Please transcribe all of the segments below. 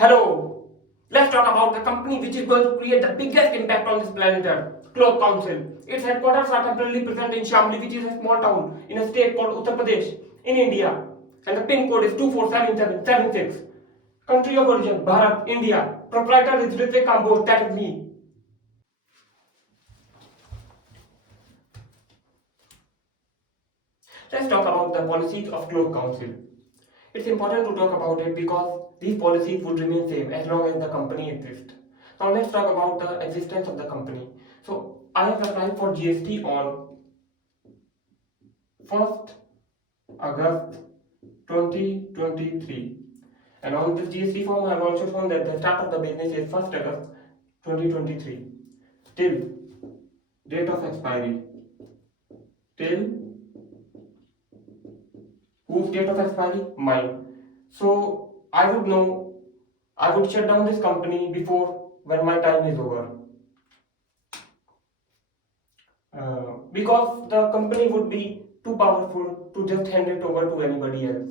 Hello, let's talk about the company which is going to create the biggest impact on this planet Earth, Cloth Council. Its headquarters are temporarily present in Shamli, which is a small town in a state called Uttar Pradesh in India. And the pin code is 247776. Country of origin, Bharat, India. Proprietor is Ritvik Kamboj, that is me. Let's talk about the policies of Cloth Council. It's important to talk about it because these policies would remain same as long as the company exists. Now let's talk about the existence of the company. So I have applied for GST on 1st August 2023, and on this GST form I have also shown that the start of the business is 1st August 2023 till date of expiry, till whose date of expiry? Mine. So I would know, I would shut down this company before when my time is over. Because the company would be too powerful to just hand it over to anybody else.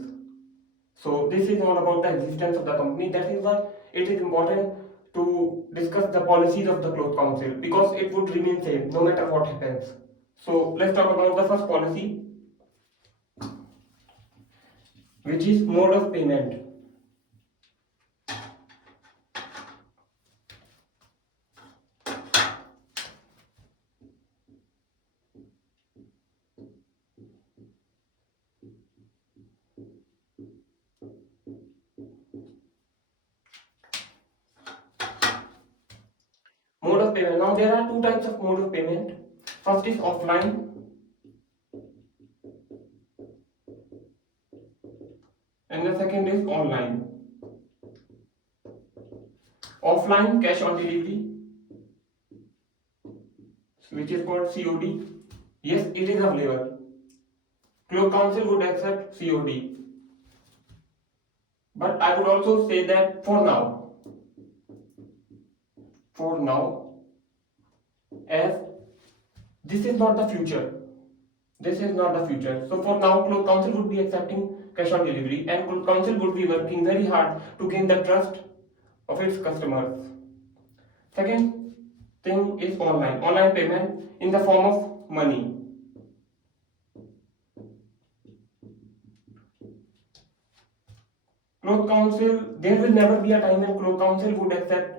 So this is all about the existence of the company. That is why it is important to discuss the policies of the Cloth Council, because it would remain same no matter what happens. So let's talk about the first policy, which is mode of payment. Mode of payment. Now there are two types of mode of payment. First is offline and the second is online. Offline, cash on delivery, which is called COD. Yes, it is available. Cloth Council would accept COD. But I would also say that for now, as this is not the future. This is not the future. So for now, Cloth Council would be accepting cash on delivery, and Cloth Council would be working very hard to gain the trust of its customers. Second thing is online payment in the form of money. Cloth Council, there will never be a time when Cloth Council would accept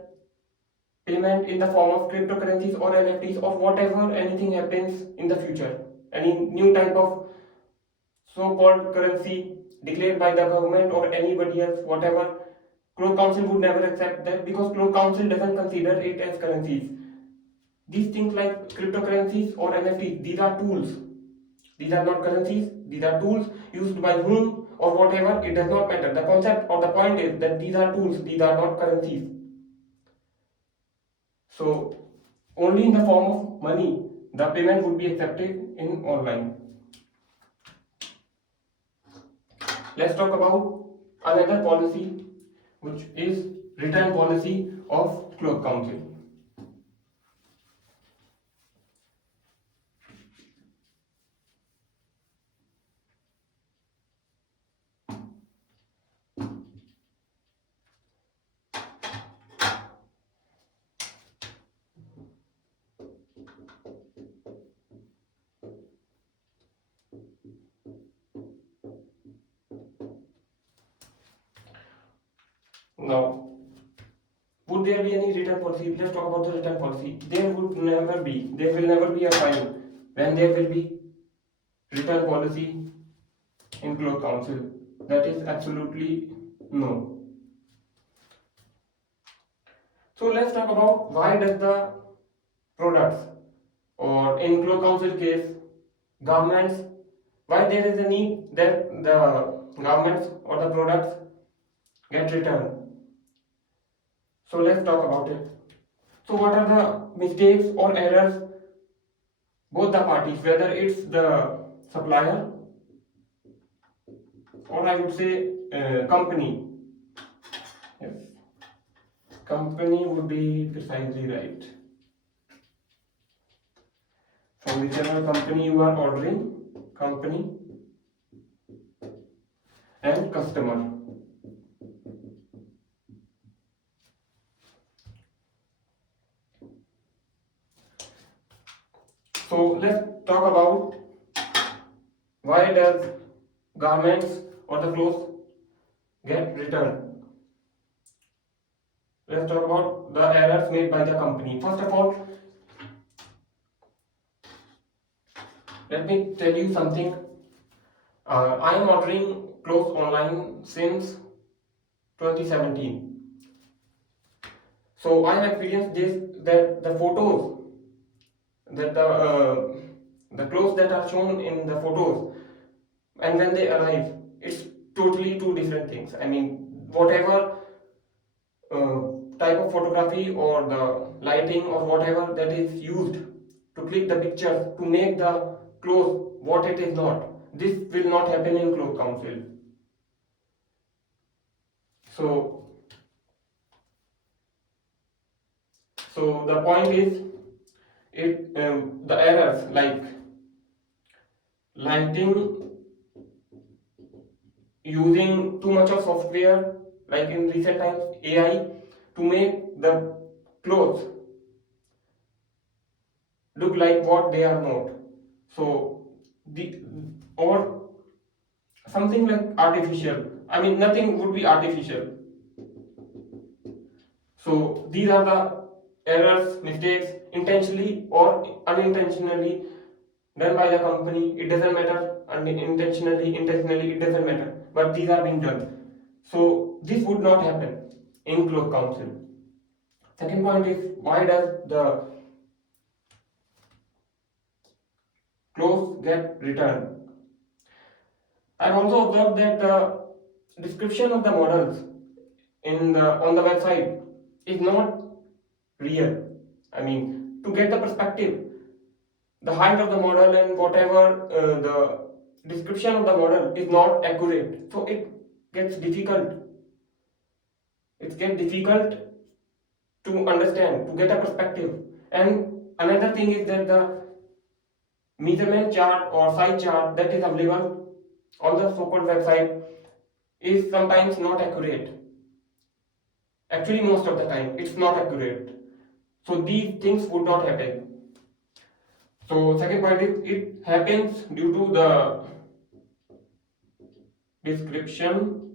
payment in the form of cryptocurrencies or NFTs or whatever anything happens in the future. Any new type of so-called currency declared by the government or anybody else, whatever, Cloth Council would never accept that, because Cloth Council doesn't consider it as currencies. These things like cryptocurrencies or NFTs, these are tools. These are not currencies, these are tools used by whom or whatever, it does not matter. The concept or the point is that these are tools, these are not currencies. So, only in the form of money, the payment would be accepted in online. Let's talk about another policy, which is return policy of Cloth Council. Now, would there be any return policy? Let's talk about the return policy. There would never be. There will never be a time when there will be return policy in Cloth Council. That is absolutely no. So let's talk about why does the products, or in Cloth Council case, governments, why there is a need that the governments or the products get returned. So let's talk about it. So what are the mistakes or errors both the parties, whether it's the supplier or I would say company. Yes, company would be precisely right. From whichever company you are ordering, company and customer. So let's talk about why does garments or the clothes get returned. Let's talk about the errors made by the company. First of all, let me tell you something. I am ordering clothes online since 2017. So I have experienced this, that the photos, that the clothes that are shown in the photos and when they arrive, it's totally two different things. I mean, whatever uh, type of photography or the lighting or whatever that is used to click the pictures to make the clothes what it is not, this will not happen in cloth council. So so the point is, it the errors like lighting, using too much of software like in recent times AI to make the clothes look like what they are not. So the, or something like artificial, I mean nothing would be artificial. So these are the errors, mistakes, intentionally or unintentionally done by the company. It doesn't matter, intentionally, intentionally, it doesn't matter. But these are being done. So this would not happen in cloth council. Second point is, why does the clothes get returned? I've also observed that the description of the models in the on the website is not real. I mean, to get the perspective, the height of the model and whatever the description of the model is not accurate. So it gets difficult. It gets difficult to understand, to get a perspective. And another thing is that the measurement chart or size chart that is available on the so-called website is sometimes not accurate. Actually, most of the time, it's not accurate. So these things would not happen. So second point is, it happens due to the description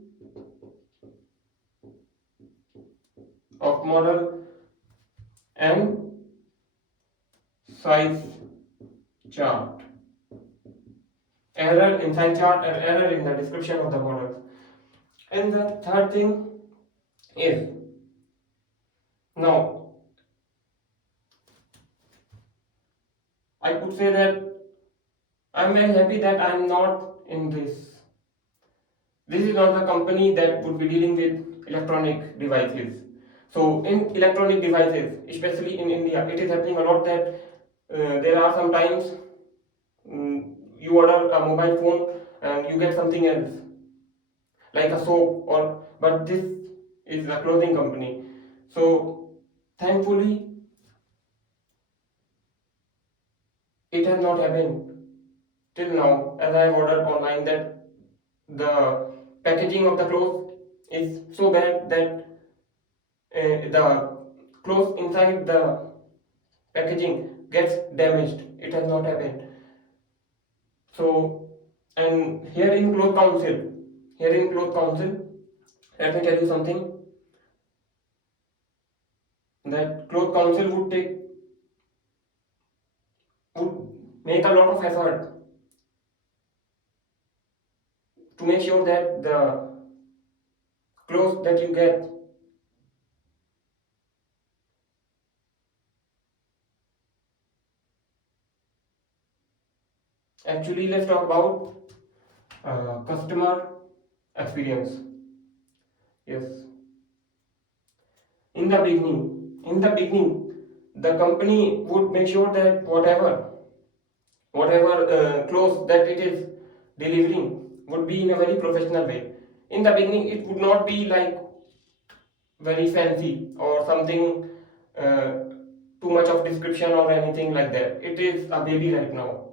of model and size chart. Error in size chart and error in the description of the model. And the third thing is, now I could say that I'm very happy that I'm not in this. This is not the company that would be dealing with electronic devices. So in electronic devices, especially in India, it is happening a lot that there are sometimes you order a mobile phone and you get something else like a soap, or but this is a clothing company. So thankfully it has not happened till now, as I have ordered online, that the packaging of the clothes is so bad that the clothes inside the packaging gets damaged. It has not happened. So, and here in cloth council, let me tell you something, that cloth council would make a lot of effort to make sure that the clothes that you get, actually let's talk about customer experience. Yes, in the beginning, the company would make sure that whatever clothes that it is delivering would be in a very professional way. In the beginning, it would not be like very fancy or something, uh, too much of description or anything like that. It is a baby right now.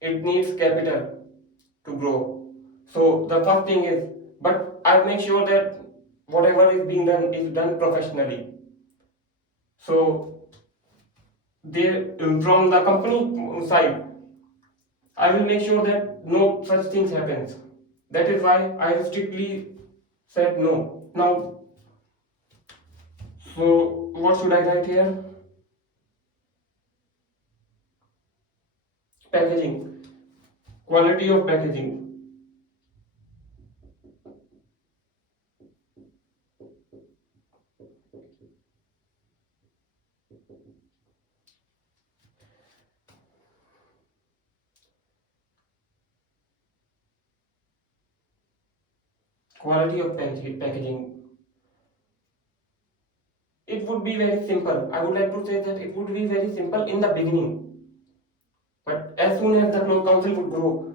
It needs capital to grow. So the first thing is, but I make sure that whatever is being done is done professionally. So from the company side, I will make sure that no such things happens. That is why I strictly said no. Now, so what should I write here? Packaging, quality of packaging, quality of packaging. It would be very simple. I would like to say that it would be very simple in the beginning, but as soon as the cloth council would grow,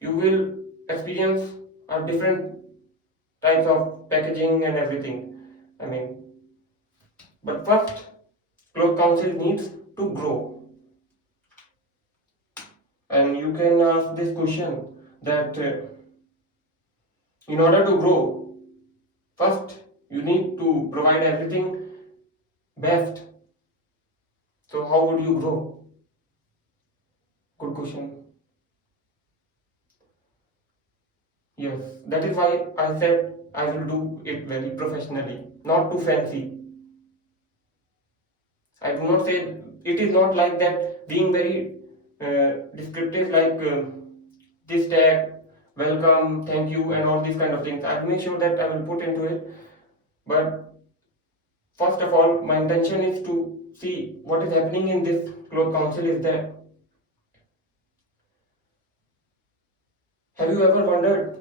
you will experience a different types of packaging and everything. I mean, but first, cloth council needs to grow, and you can ask this question that in order to grow, first you need to provide everything best. So how would you grow? Good question. Yes, that is why I said I will do it very professionally, not too fancy. I do not say it is not like that being very descriptive like this tag, welcome, thank you, and all these kind of things. I'll make sure that I will put into it. But first of all, my intention is to see what is happening in this cloth council is that have you ever wondered